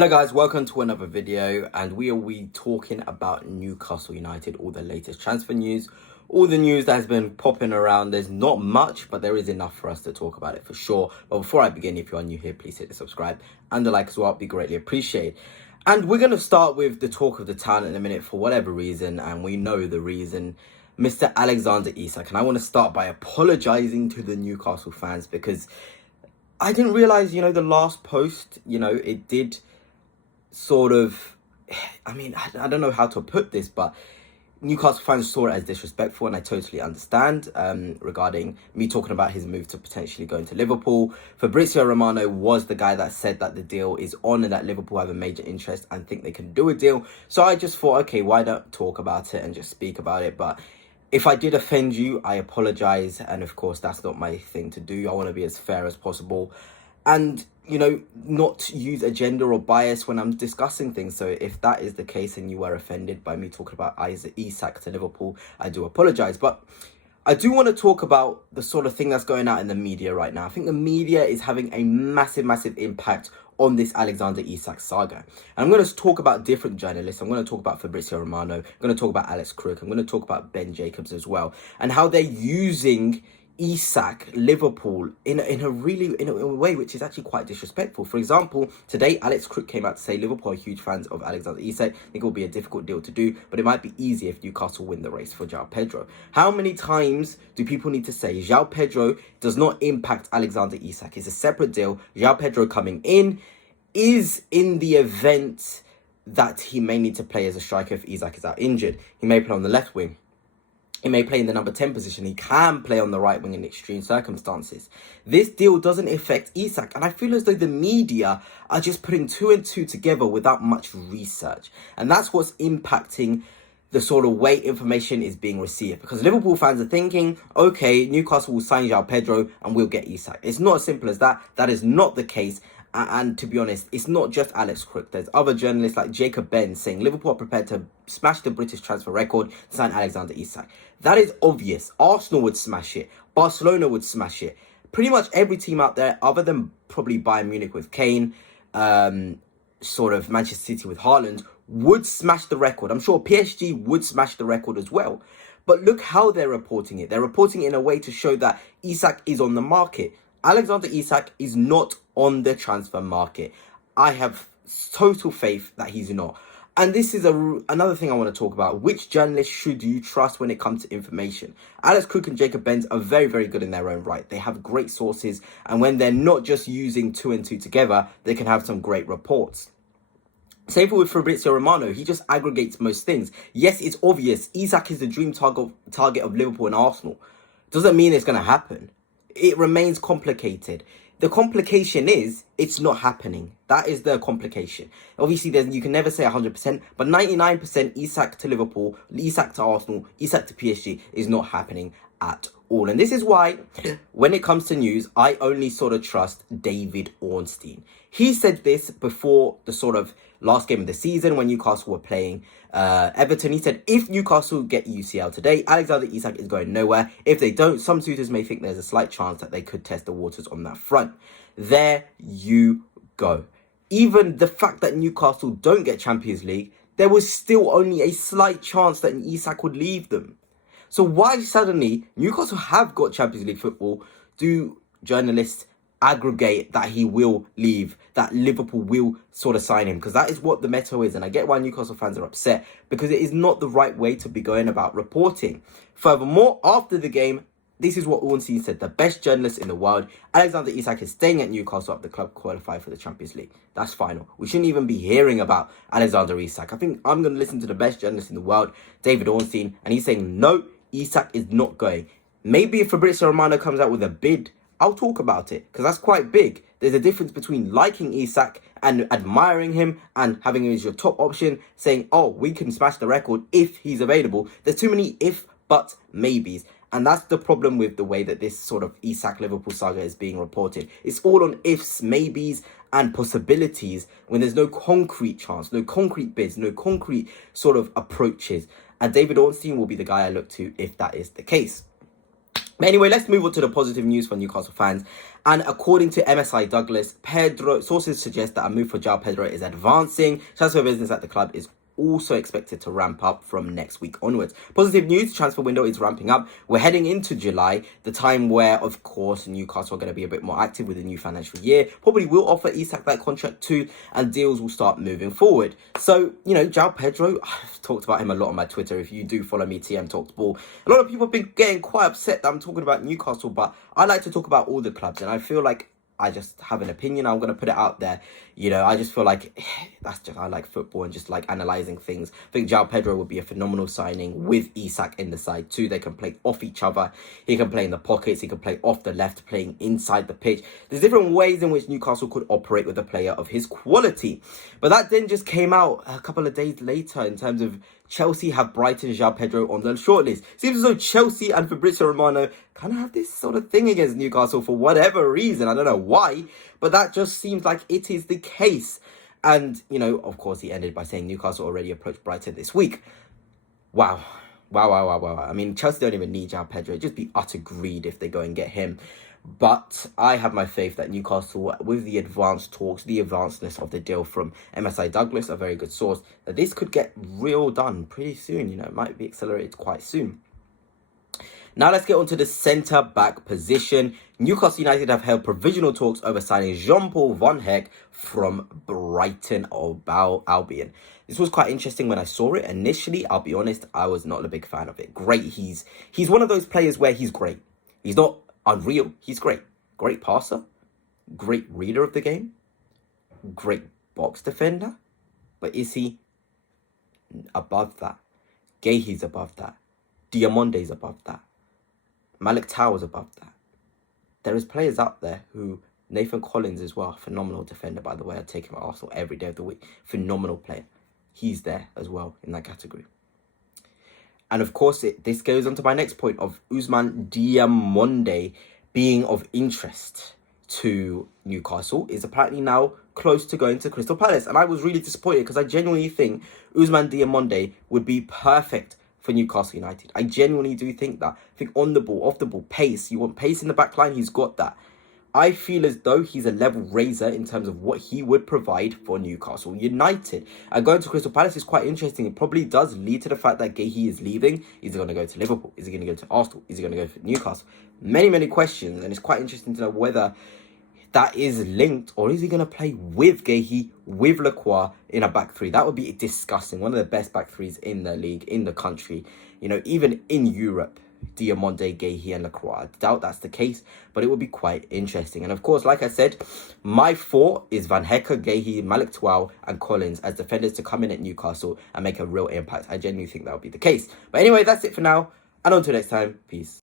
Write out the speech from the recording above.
Hello guys, welcome to another video, and we are talking about Newcastle United, all the latest transfer news, all the news that has been popping around. There's not much, but there is enough for us to talk about it for sure. But before I begin, if you are new here, please hit the subscribe and the like as well, it'd be greatly appreciated. And we're going to start with the talk of the town in a minute for whatever reason, and we know the reason. Mr. Alexander Isak, and I want to start by apologizing to the Newcastle fans because I didn't realize, the last post, it did sort of, I don't know how to put this, but Newcastle fans saw it as disrespectful, and I totally understand regarding me talking about his move to potentially going to Liverpool. Fabrizio Romano was the guy that said that the deal is on and that Liverpool have a major interest and think they can do a deal. So I just thought, okay, why not talk about it and just speak about it? But if I did offend you, I apologize. And of course, that's not my thing to do. I want to be as fair as possible and, not use agenda or bias when I'm discussing things. So if that is the case and you were offended by me talking about Isak to Liverpool, I do apologize. But I do want to talk about the sort of thing that's going out in the media right now. I think the media is having a massive impact on this Alexander Isak saga. And I'm going to talk about different journalists. I'm going to talk about Fabrizio Romano. I'm going to talk about Alex Crook. I'm going to talk about Ben Jacobs as well, and how they're using Isak, Liverpool, in a way which is actually quite disrespectful. For example, today Alex Crook came out to say Liverpool are huge fans of Alexander Isak. I think it will be a difficult deal to do, but it might be easy if Newcastle win the race for Joao Pedro. How many times do people need to say Joao Pedro does not impact Alexander Isak? It's a separate deal. Joao Pedro coming in is in the event that he may need to play as a striker if Isak is out injured. He may play on the left wing. He may play in the number 10 position. He can play on the right wing in extreme circumstances. This deal doesn't affect Isak, and I feel as though the media are just putting two and two together without much research. And that's what's impacting the sort of way information is being received. Because Liverpool fans are thinking, okay, Newcastle will sign Joao Pedro and we'll get Isak. It's not as simple as that. That is not the case. And to be honest, it's not just Alex Crook. There's other journalists like Jacob Ben saying Liverpool are prepared to smash the British transfer record to sign Alexander Isak. That is obvious. Arsenal would smash it. Barcelona would smash it. Pretty much every team out there, other than probably Bayern Munich with Kane, sort of Manchester City with Haaland, would smash the record. I'm sure PSG would smash the record as well. But look how they're reporting it. They're reporting it in a way to show that Isak is on the market. Alexander Isak is not on the transfer market. I have total faith that he's not. And this is another thing I want to talk about. Which journalists should you trust when it comes to information? Alex Crook and Jacob Benz are very good in their own right. They have great sources. And when they're not just using two and two together, they can have some great reports. Same for with Fabrizio Romano. He just aggregates most things. Yes, it's obvious. Isak is the dream target of Liverpool and Arsenal. Doesn't mean it's going to happen. It remains complicated. The complication is it's not happening. That is the complication. Obviously, you can never say 100%, but 99% Isak to Liverpool, Isak to Arsenal, Isak to PSG is not happening at all. And this is why, when it comes to news, I only sort of trust David Ornstein. He said this before the sort of last game of the season when Newcastle were playing Everton. He said, if Newcastle get UCL today, Alexander Isak is going nowhere. If they don't, some suitors may think there's a slight chance that they could test the waters on that front. There you go. Even the fact that Newcastle don't get Champions League, there was still only a slight chance that Isak would leave them. So why suddenly Newcastle have got Champions League football do journalists aggregate that he will leave, that Liverpool will sort of sign him? Because that is what the meta is. And I get why Newcastle fans are upset, because it is not the right way to be going about reporting. Furthermore, after the game, this is what Ornstein said, the best journalist in the world, Alexander Isak is staying at Newcastle if the club qualify for the Champions League. That's final. We shouldn't even be hearing about Alexander Isak. I think I'm going to listen to the best journalist in the world, David Ornstein, and he's saying, no, Isak is not going. Maybe if Fabrizio Romano comes out with a bid, I'll talk about it, because that's quite big. There's a difference between liking Isak and admiring him and having him as your top option, saying, oh, we can smash the record if he's available. There's too many if, but, maybes. And that's the problem with the way that this sort of Isak Liverpool saga is being reported. It's all on ifs, maybes, and possibilities when there's no concrete chance, no concrete bids, no concrete sort of approaches. And David Ornstein will be the guy I look to if that is the case. But anyway, let's move on to the positive news for Newcastle fans. And according to MSI Douglas, sources suggest that a move for Joao Pedro is advancing. Transfer business at the club is also expected to ramp up from next week onwards. Positive news, transfer window is ramping up. We're heading into July, the time where, of course, Newcastle are going to be a bit more active with the new financial year. Probably will offer Isak that contract too, and deals will start moving forward. So, Joao Pedro, I've talked about him a lot on my Twitter. If you do follow me, TM Talks Ball, a lot of people have been getting quite upset that I'm talking about Newcastle, but I like to talk about all the clubs, and I feel like I just have an opinion. I'm going to put it out there. I just feel like I like football and just like analysing things. I think Joao Pedro would be a phenomenal signing with Isak in the side too. They can play off each other. He can play in the pockets. He can play off the left, playing inside the pitch. There's different ways in which Newcastle could operate with a player of his quality. But that then just came out a couple of days later in terms of Chelsea have Brighton Joao Pedro on the shortlist. Seems as though Chelsea and Fabrizio Romano kind of have this sort of thing against Newcastle for whatever reason. I don't know why, but that just seems like it is the case. And, of course, he ended by saying Newcastle already approached Brighton this week. Wow. I mean, Chelsea don't even need Joao Pedro. It'd just be utter greed if they go and get him. But I have my faith that Newcastle, with the advanced talks, the advancedness of the deal from MSI Douglas, a very good source, that this could get real done pretty soon. It might be accelerated quite soon. Now let's get on to the centre-back position. Newcastle United have held provisional talks over signing Jean-Paul van Hecke from Brighton Albion. This was quite interesting when I saw it. Initially, I'll be honest, I was not a big fan of it. Great, he's one of those players where he's great. He's not unreal, he's great. Great passer, great reader of the game, great box defender. But is he above that? Guehi's above that. Diamonde's above that. Malik Tower's above that. There is players out there who, Nathan Collins as well, phenomenal defender, by the way. I take him at Arsenal every day of the week. Phenomenal player. He's there as well in that category. And of course, this goes on to my next point of Ousmane Diamonde being of interest to Newcastle, is apparently now close to going to Crystal Palace. And I was really disappointed because I genuinely think Ousmane Diamonde would be perfect for Newcastle United. I genuinely do think that. I think on the ball, off the ball, pace. You want pace in the back line, he's got that. I feel as though he's a level raiser in terms of what he would provide for Newcastle United. And going to Crystal Palace is quite interesting. It probably does lead to the fact that Guehi is leaving. Is he going to go to Liverpool? Is he going to go to Arsenal? Is he going to go to Newcastle? Many questions. And it's quite interesting to know whether that is linked, or is he going to play with Guehi, with Lacroix in a back three? That would be disgusting. One of the best back threes in the league, in the country, even in Europe. Diamonde, Guehi and Lacroix. I doubt that's the case, but it would be quite interesting. And of course, like I said, my four is Van Hecke, Guehi, Malik Tower and Collins as defenders to come in at Newcastle and make a real impact. I genuinely think that would be the case. But anyway, that's it for now. And until next time, peace.